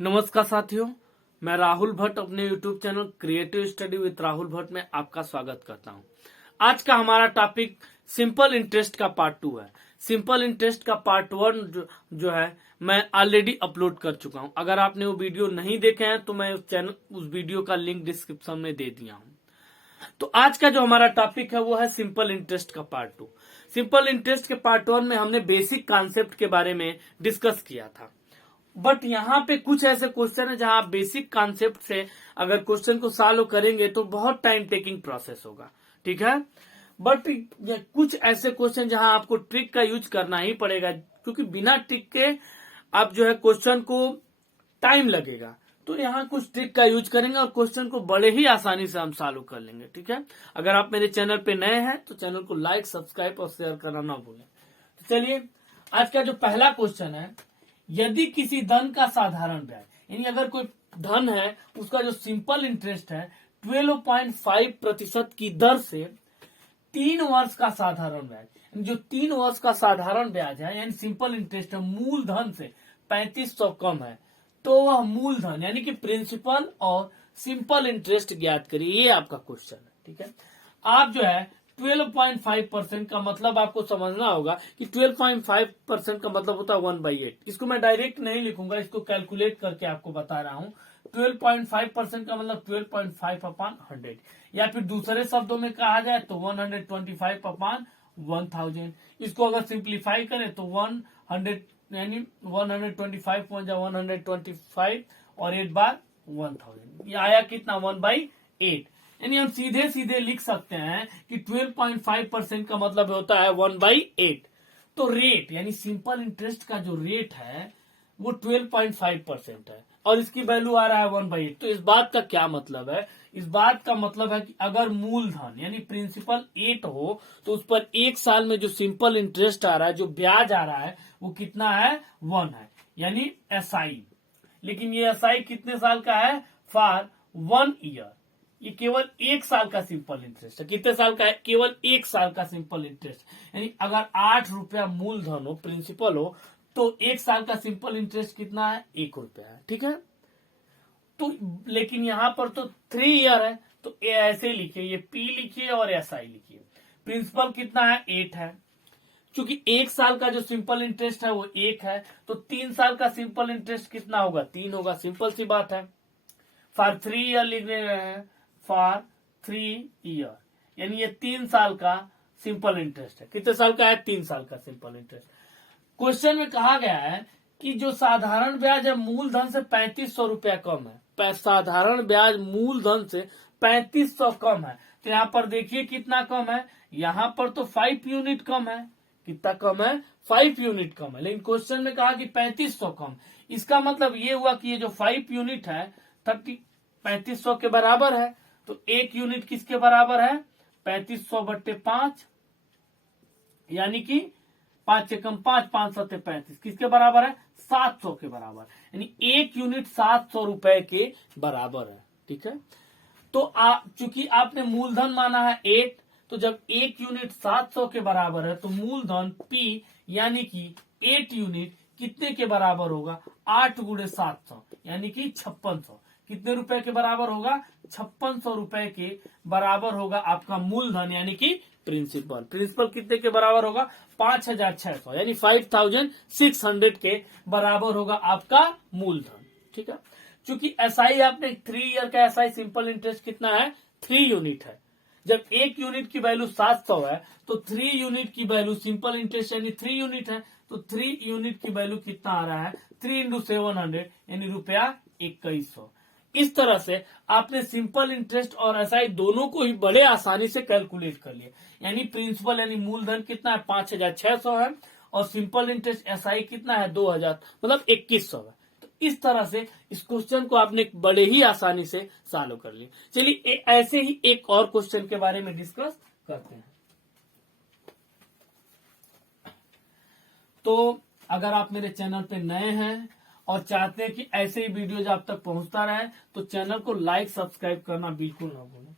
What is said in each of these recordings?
नमस्कार साथियों, मैं राहुल भट्ट अपने YouTube channel creative study with Rahul Bhatt में आपका स्वागत करता हूं। आज का हमारा टॉपिक सिंपल इंटरेस्ट का पार्ट 2 है। सिंपल इंटरेस्ट का पार्ट 1 जो है मैं ऑलरेडी अपलोड कर चुका हूं। अगर आपने वो वीडियो नहीं देखे हैं तो मैं उस वीडियो का लिंक डिस्क्रिप्शन में दे दिया हूं। तो आज का जो हमारा टॉपिक है वो है सिंपल इंटरेस्ट का पार्ट 2। सिंपल इंटरेस्ट के पार्ट 1 में हमने बेसिक कॉन्सेप्ट के बारे में डिस्कस किया था, बट यहाँ पे कुछ ऐसे क्वेश्चन है जहां आप बेसिक कॉन्सेप्ट से अगर क्वेश्चन को सॉल्व करेंगे तो बहुत टाइम टेकिंग प्रोसेस होगा, ठीक है। बट कुछ ऐसे क्वेश्चन जहां आपको ट्रिक का यूज करना ही पड़ेगा, क्योंकि बिना ट्रिक के आप जो है क्वेश्चन को टाइम लगेगा। तो यहाँ कुछ ट्रिक का यूज करेंगे और क्वेश्चन को बड़े ही आसानी से हम सॉल्व कर लेंगे, ठीक है। अगर आप मेरे चैनल पे नए हैं तो चैनल को लाइक, सब्सक्राइब और शेयर करना ना भूलें। तो चलिए, आज का जो पहला क्वेश्चन है, यदि किसी धन का साधारण ब्याज, यानी अगर कोई धन है उसका जो सिंपल इंटरेस्ट है 12.5% की दर से 3 वर्ष का साधारण ब्याज, जो 3 वर्ष का साधारण ब्याज है यानी सिंपल इंटरेस्ट है, मूल धन से 3500 कम है, तो वह मूल धन यानी कि प्रिंसिपल और सिंपल इंटरेस्ट ज्ञात करिए। ये आपका क्वेश्चन है, ठीक है। आप जो है 12.5% का मतलब आपको समझना होगा कि 12.5% का मतलब होता है 1/8। इसको मैं डायरेक्ट नहीं लिखूंगा, इसको कैलकुलेट करके आपको बता रहा हूं। 12.5% का मतलब 12.5/100, या फिर दूसरे शब्दों में कहा जाए तो 125/1000। इसको अगर सिंप्लीफाई करें तो 100 यानी 125 और 8 बार 1000, ये आया कितना 1/8। यानी हम सीधे सीधे लिख सकते हैं कि 12.5% का मतलब होता है 1/8। तो रेट यानी सिंपल इंटरेस्ट का जो रेट है वो 12.5% है और इसकी वैल्यू आ रहा है 1/8। तो इस बात का क्या मतलब है? इस बात का मतलब है कि अगर मूलधन यानी प्रिंसिपल 8 हो तो उस पर 1 साल में जो सिंपल इंटरेस्ट आ रहा है, जो ब्याज आ रहा है, वो कितना है? 1 है, यानी एसआई। लेकिन ये एसआई कितने साल का है? For 1 year. ये केवल 1 साल का सिंपल इंटरेस्ट है। कितने साल का है? केवल 1 साल का सिंपल इंटरेस्ट। यानी अगर 8 रुपया मूलधन हो, प्रिंसिपल हो, तो 1 साल का सिंपल इंटरेस्ट कितना है? 1 रुपया है, ठीक है। तो लेकिन यहां पर तो 3 ईयर है, तो ऐसे लिखिए, ये पी लिखिए और एसआई लिखिए। प्रिंसिपल कितना है? 8 है। क्योंकि 1 साल का जो सिंपल इंटरेस्ट है वो 1 है, तो 3 साल का सिंपल इंटरेस्ट कितना होगा? 3 होगा। सिंपल सी बात है। फॉर 3 ईयर लिख रहे हैं, फॉर 3 ईयर, यानी ये 3 साल का सिंपल इंटरेस्ट है। कितने साल का है? 3 साल का सिंपल इंटरेस्ट। क्वेश्चन में कहा गया है कि जो साधारण ब्याज है मूलधन से 3500 रुपया कम है। साधारण ब्याज मूलधन से 3500 कम है। तो यहाँ पर देखिए कितना कम है, यहाँ पर तो 5 यूनिट कम है। कितना कम है? 5 यूनिट कम है। लेकिन क्वेश्चन में कहा कि 3500 कम। इसका मतलब ये हुआ कि ये जो 5 यूनिट है 3500 के बराबर है। तो 1 यूनिट किसके बराबर है? 3500/5, यानी कि 5 से कम 5, 5 7 35, किसके बराबर है? 700 के बराबर। यानी 1 यूनिट 700 रुपए के बराबर है, ठीक है। तो चूंकि आपने मूलधन माना है 8, तो जब 1 यूनिट 700 के बराबर है तो मूलधन P यानी कि 8 यूनिट कितने के बराबर होगा? 8 गुणे 700 यानी कि 5600। कितने रुपए के बराबर होगा? 5600 रुपए के बराबर होगा आपका मूलधन यानी कि प्रिंसिपल। प्रिंसिपल कितने के बराबर होगा? 5600, यानी 5600 के बराबर होगा आपका मूलधन, ठीक है। चूंकि एसआई आपने 3 ईयर का एसआई सिंपल इंटरेस्ट कितना है? 3 यूनिट है। जब 1 यूनिट की वैल्यू 700 है तो 3 यूनिट की वैल्यू सिंपल इंटरेस्ट यानी 3 यूनिट है, तो 3 यूनिट की वैल्यू कितना आ रहा है? 3 × 700 यानी रुपया 2100। इस तरह से आपने सिंपल इंटरेस्ट और एसआई दोनों को ही बड़े आसानी से कैलकुलेट कर लिया। यानी प्रिंसिपल यानी मूलधन कितना है? 5600 है, और सिंपल इंटरेस्ट एसआई कितना है? 2000, मतलब 2100 है। तो इस तरह से इस क्वेश्चन को आपने बड़े ही आसानी से सॉल्व कर लिया। चलिए ऐसे ही एक और क्वेश्चन के बारे में डिस्कस करते हैं। तो अगर आप मेरे चैनल पे नए हैं और चाहते हैं कि ऐसे ही वीडियोज आप तक पहुंचता रहे तो चैनल को लाइक, सब्सक्राइब करना बिल्कुल ना भूलें।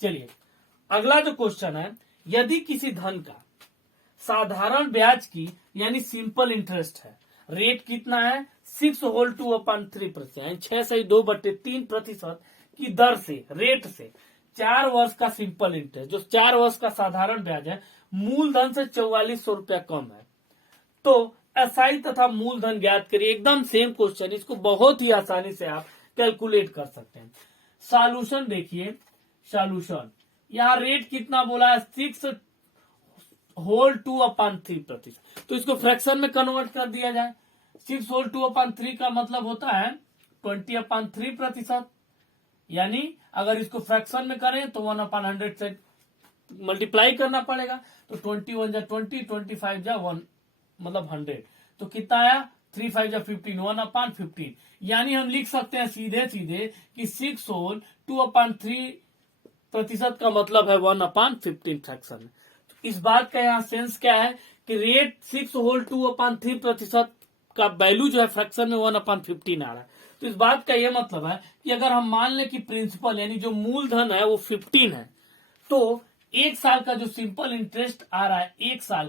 चलिए अगला जो क्वेश्चन है, यदि किसी धन का साधारण ब्याज की यानी सिंपल इंटरेस्ट है रेट कितना है 6 होल 2/3%, यानी 6/2/3% की दर से, रेट से 4 वर्ष का सिंपल इंटरेस्ट, जो 4 वर्ष का साधारण ब्याज है, मूलधन से 4400 रुपया कम है। तो एसआई तथा मूलधन ज्ञात करिए। एकदम सेम क्वेश्चन, इसको बहुत ही आसानी से आप कैलकुलेट कर सकते हैं। सॉल्यूशन देखिए, सॉल्यूशन यहाँ रेट कितना बोला है 6 होल 2/3%, तो इसको फ्रैक्शन में कन्वर्ट कर दिया जाए। 6 होल 2/3 का मतलब होता है 20/3%, यानी अगर इसको फ्रैक्शन में करें तो 1/100 से मल्टीप्लाई करना पड़ेगा। तो 21 जा 20, 25 जा 1 मतलब 100, तो कितना आया 3 5 जा 15, 1/15, यानी हम लिख सकते हैं सीधे सीधे कि 6 होल 2/3% का मतलब है 1/15 फ्रैक्शन। इस बात का यहाँ सेंस क्या है कि रेट 6 होल 2/3% का वैल्यू जो है फ्रैक्शन में 1/15 आ रहा है। तो इस बात का यह मतलब है कि अगर हम मान लें कि प्रिंसिपल यानी जो मूलधन है वो 15 है, तो 1 साल का जो सिंपल इंटरेस्ट आ रहा है, 1 साल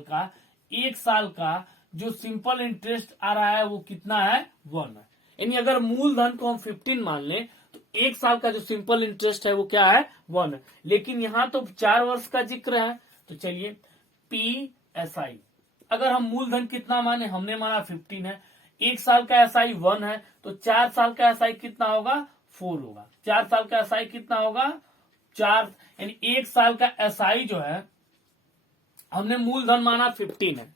का जो सिंपल इंटरेस्ट आ रहा है वो कितना है 1 है। यानी अगर मूलधन को हम 15 मान लें तो 1 साल का जो सिंपल इंटरेस्ट है वो क्या है 1 है। लेकिन यहाँ तो 4 वर्ष का जिक्र है, तो चलिए PSI, अगर हम मूलधन कितना माने, हमने माना 15 है, 1 साल का एसआई 1 है, तो 4 साल का एसआई कितना होगा 4 होगा। 4 साल का एसआई कितना होगा 4, यानी 1 साल का एसआई जो है हमने मूलधन माना 15 है,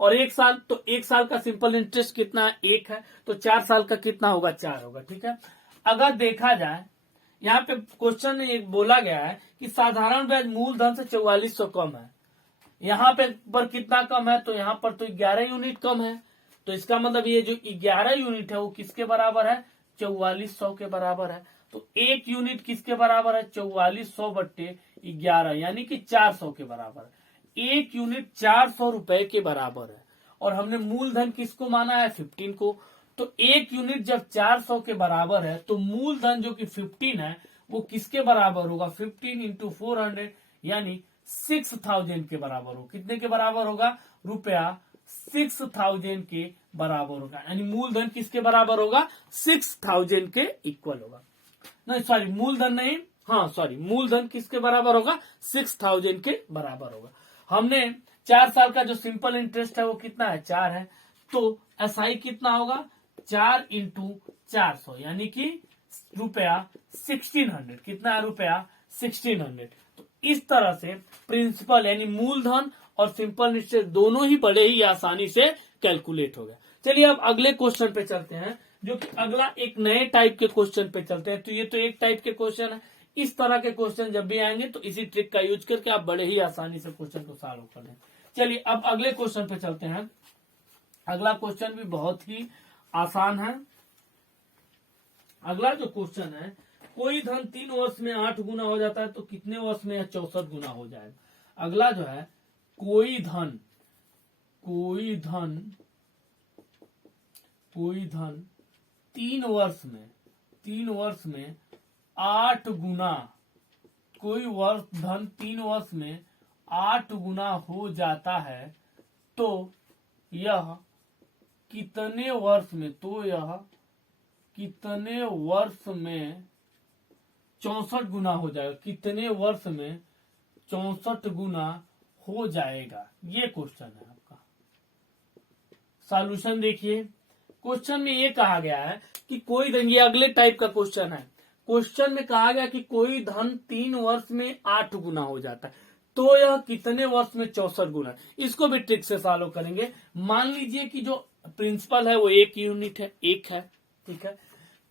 और 1 साल, तो 1 साल का सिंपल इंटरेस्ट कितना है 1 है, तो 4 साल का कितना होगा 4 होगा। ठीक है, अगर देखा जाए यहाँ पे क्वेश्चन में एक बोला गया है कि साधारण ब्याज मूलधन से 4400 कम है, यहाँ पे पर कितना कम है, तो यहाँ पर तो 11 यूनिट कम है। तो इसका मतलब ये जो 11 यूनिट है वो किसके बराबर है 4400 के बराबर है। तो 1 यूनिट किसके बराबर है 4400/11, यानी कि 400 के बराबर है। 1 यूनिट 400 रुपए के बराबर है, और हमने मूलधन किसको माना है 15 को। तो 1 यूनिट जब 400 के बराबर है तो मूलधन जो कि 15 है वो किसके बराबर होगा 15 इंटू 400, यानी 6000 के बराबर होगा। कितने के बराबर होगा रुपया 6000 के बराबर होगा, यानी मूलधन किसके बराबर होगा 6000 के इक्वल होगा। नहीं सॉरी, मूलधन नहीं, हाँ सॉरी, मूलधन किसके बराबर होगा 6000 के बराबर होगा। हमने 4 साल का जो सिंपल इंटरेस्ट है वो कितना है 4 है, तो एसआई कितना होगा 4 इंटू 400, यानी कि रुपया 1600, कितना है रुपया 1600। तो इस तरह से प्रिंसिपल यानी मूलधन और सिंपल इंटरेस्ट दोनों ही बड़े ही आसानी से कैलकुलेट हो गया। चलिए अब अगले क्वेश्चन पे चलते हैं, जो कि अगला एक नए टाइप के क्वेश्चन पे चलते हैं। तो ये तो एक टाइप के क्वेश्चन है, इस तरह के क्वेश्चन जब भी आएंगे तो इसी ट्रिक का यूज करके आप बड़े ही आसानी से क्वेश्चन को सॉल्व कर लें। चलिए अब अगले क्वेश्चन पे चलते हैं। अगला क्वेश्चन भी बहुत ही आसान है। अगला जो क्वेश्चन है, कोई धन 3 वर्ष में 8 गुना हो जाता है तो कितने वर्ष में 64 गुना हो जाएगा। अगला जो है कोई धन 3 वर्ष में 8 गुना, कोई धन 3 वर्ष में 8 गुना हो जाता है तो यह कितने वर्ष में, तो यह कितने वर्ष में 64 गुना हो जाएगा, कितने वर्ष में 64 गुना हो जाएगा, ये क्वेश्चन है आपका। सॉल्यूशन देखिए, क्वेश्चन में ये कहा गया है कि कोई धन, ये अगले टाइप का क्वेश्चन है। क्वेश्चन में कहा गया कि कोई धन 3 वर्ष में 8 गुना हो जाता है तो यह कितने वर्ष में 64 गुना। इसको भी ट्रिक से सॉल्व करेंगे। मान लीजिए कि जो प्रिंसिपल है वो 1 यूनिट है, 1 है, ठीक है।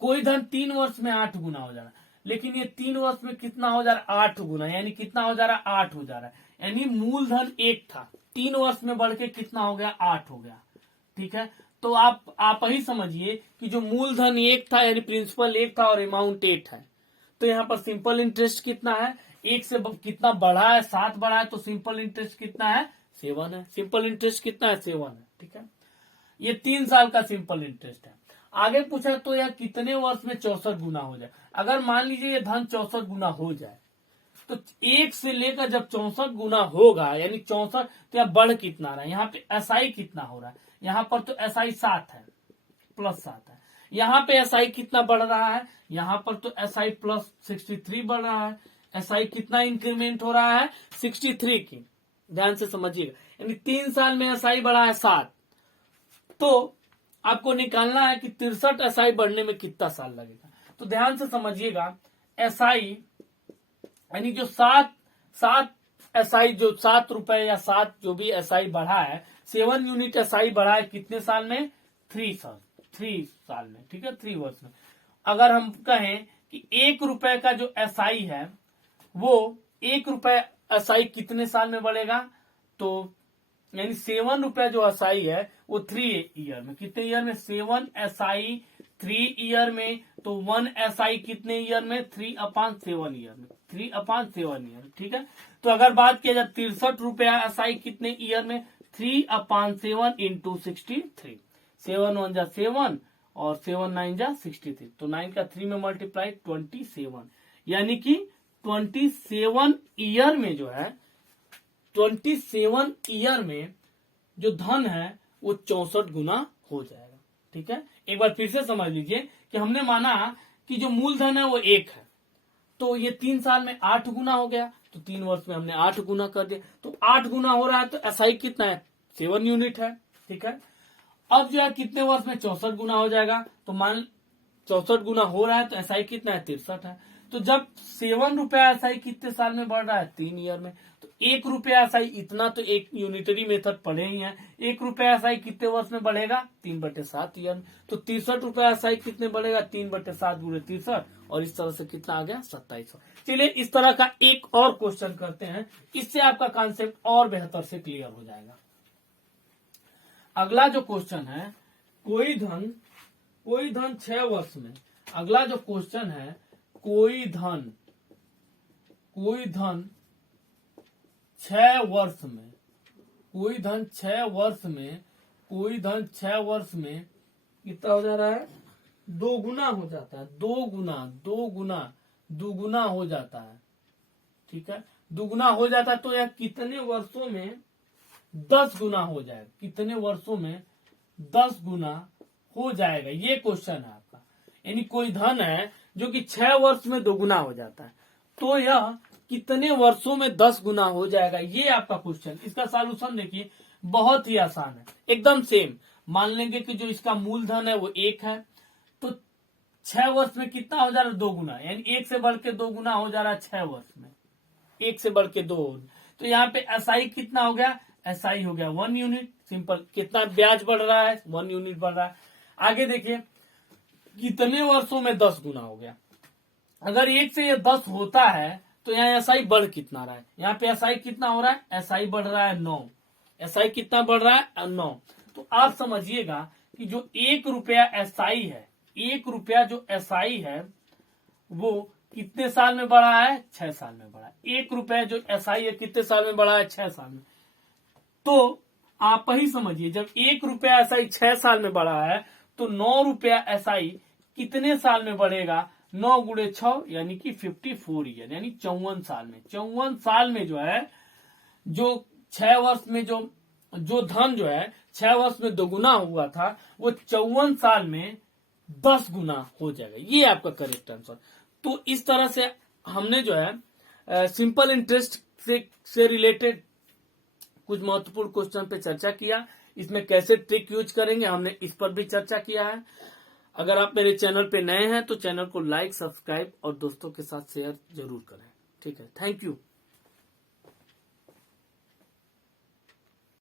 कोई धन 3 वर्ष में 8 गुना हो जा रहा है, लेकिन ये 3 वर्ष में कितना हो जा रहा है 8 गुना, यानी कितना हो जा रहा है 8 हो जा रहा है। यानी मूलधन 1 था, 3 वर्ष में बढ़ के कितना हो गया 8 हो गया, ठीक है। तो आप ही समझिए कि जो मूलधन 1 था यानी प्रिंसिपल 1 था और अमाउंट 8 है, तो यहाँ पर सिंपल इंटरेस्ट कितना है 1 से कितना बढ़ा है 7 बढ़ा है, तो सिंपल इंटरेस्ट कितना है 7 है। सिंपल इंटरेस्ट कितना है 7 है, ठीक है। ये 3 साल का सिंपल इंटरेस्ट है। आगे पूछा तो यह कितने वर्ष में 64 गुना हो जाए। अगर मान लीजिए ये धन 64 गुना हो जाए तो 1 से लेकर जब 64 गुना होगा, यानी 64, तो यह बढ़ कितना रहा है, यहाँ पे एसआई कितना हो रहा है, यहाँ पर तो SI 7 है, +7 है। यहाँ पे SI कितना बढ़ रहा है, यहाँ पर तो SI +63 बढ़ रहा है। SI कितना इंक्रीमेंट हो रहा है, 63 की, ध्यान से समझिएगा। यानी 3 साल में SI बढ़ा है 7, तो आपको निकालना है कि 63 SI बढ़ने में कितना साल लगेगा। तो ध्यान से समझिएगा, SI यानी जो 7 SI, जो 7 रुपए या 7 जो भी SI बढ़ा है, 7 यूनिट SI बढ़ा है कितने साल में, 3 साल में, ठीक है, 3 वर्ष में। अगर हम कहें कि 1 रुपए का जो SI है वो 1 रुपए SI कितने साल में बढ़ेगा, तो यानी 7 रुपए जो SI है वो 3 ईयर में, कितने ईयर में, 7 SI 3 ईयर में, तो 1 SI कितने ईयर में, 3/7 ईयर में, 3/7 ईयर, ठीक है। तो अगर बात किया जाए 63 रुपया SI कितने ईयर में, 3/7 इंटू 63, 7 1 जा 7 और 7 9 जा 63, तो 9 का 3 में मल्टीप्लाई 27, यानी कि 27 ईयर में जो है, 27 ईयर में जो धन है वो 64 गुना हो जाएगा, ठीक है। एक बार फिर से समझ लीजिए कि हमने माना कि जो मूलधन है वो 1 है, तो ये 3 साल में 8 गुना हो गया, तो 3 वर्ष में हमने 8 गुना कर दिया, तो 8 गुना हो रहा है, तो SI कितना है, 7 यूनिट है, ठीक है। अब जो है कितने वर्ष में 64 गुना हो जाएगा, तो मान 64 गुना हो रहा है, तो SI कितना है, 63 है। तो जब 7 रुपया SI कितने साल में बढ़ रहा है, 3 ईयर में, तो 1 रुपया SI, इतना तो एक यूनिटरी मेथड पढ़े ही है, 1 रुपया SI कितने वर्ष में बढ़ेगा, 3/7 ईयर में, तो 63 रुपया SI कितने बढ़ेगा, 3/7 गुणे 63, और इस तरह से कितना आ गया, 2700। चलिए इस तरह का एक और क्वेश्चन करते हैं, इससे आपका कॉन्सेप्ट और बेहतर से क्लियर हो जाएगा। अगला जो क्वेश्चन है, कोई धन 6 वर्ष में, अगला जो क्वेश्चन है, कोई धन 6 वर्ष में, कोई धन 6 वर्ष में कितना हो जा रहा है, 2 गुना हो जाता है, 2 गुना हो जाता है, ठीक है, 2 गुना हो जाता है, तो यह कितने वर्षों में 10 गुना हो जाएगा, कितने वर्षों में 10 गुना हो जाएगा, ये क्वेश्चन है आपका। यानी कोई धन है जो कि 6 वर्ष में 2 गुना हो जाता है, तो यह कितने वर्षों में 10 गुना हो जाएगा, ये आपका क्वेश्चन। इसका सॉल्यूशन देखिए, बहुत ही आसान है, एकदम सेम। मान लेंगे कि जो इसका मूलधन है वो 1 है, तो 6 वर्ष में कितना हो जा रहा है, 2 गुना, यानी 1 से बढ़ के 2 गुना हो जा रहा है 6 वर्ष में, 1 से बढ़ के 2। तो यहाँ पे SI कितना हो गया, SI हो गया 1 यूनिट, सिंपल। कितना ब्याज बढ़ रहा है, 1 यूनिट बढ़ रहा है। आगे देखिए, कितने वर्षों में 10 गुना हो गया। अगर 1 से ये 10 होता है तो यहाँ SI बढ़ कितना रहा है, यहाँ पे SI कितना हो रहा है, SI बढ़ रहा है 9, SI कितना बढ़ रहा है, 9। तो आप समझिएगा कि जो 1 रुपया SI है, 1 रुपया जो SI है वो कितने साल में बढ़ा है, 6 साल में बढ़ा है। 1 रुपया जो SI है कितने साल में बढ़ा है, 6 साल में। तो आप ही समझिए, जब 1 रुपया SI 6 साल में बढ़ा है, तो 9 रुपया SI कितने साल में बढ़ेगा, 9 गुणे 6 यानी कि 54 ईयर, यानी 54 साल में। 54 साल में जो है, जो 6 वर्ष में जो धन जो है 6 वर्ष में 2 गुना हुआ था, वो 54 साल में 10 गुना हो जाएगा। ये आपका करेक्ट आंसर। तो इस तरह से हमने जो है सिंपल इंटरेस्ट से रिलेटेड कुछ महत्वपूर्ण क्वेश्चन पे चर्चा किया। इसमें कैसे ट्रिक यूज करेंगे हमने इस पर भी चर्चा किया है। अगर आप मेरे चैनल पे नए हैं तो चैनल को लाइक, सब्सक्राइब और दोस्तों के साथ शेयर जरूर करें। ठीक है, थैंक यू।